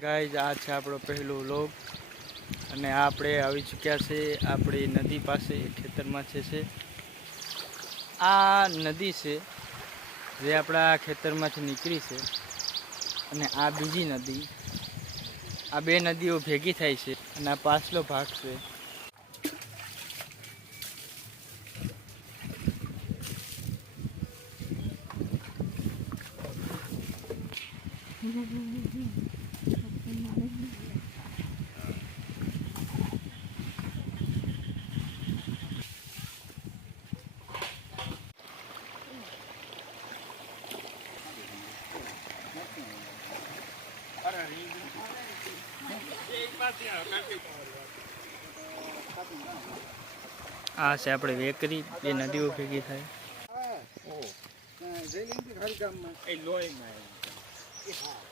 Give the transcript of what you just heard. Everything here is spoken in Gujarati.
ગાઈઝ આ છે આપણો પહેલો વ્લોગ અને આપણે આવી ચૂક્યા છે આપણી નદી પાસે ખેતરમાં છે આ નદી છે જે આપણા ખેતરમાંથી નીકળી છે અને આ બીજી નદી આ બે નદીઓ ભેગી થાય છે અને આ પાછલો ભાગ છે આ છે આપણે વેકરી બે નદીઓ ભેગી થાય જય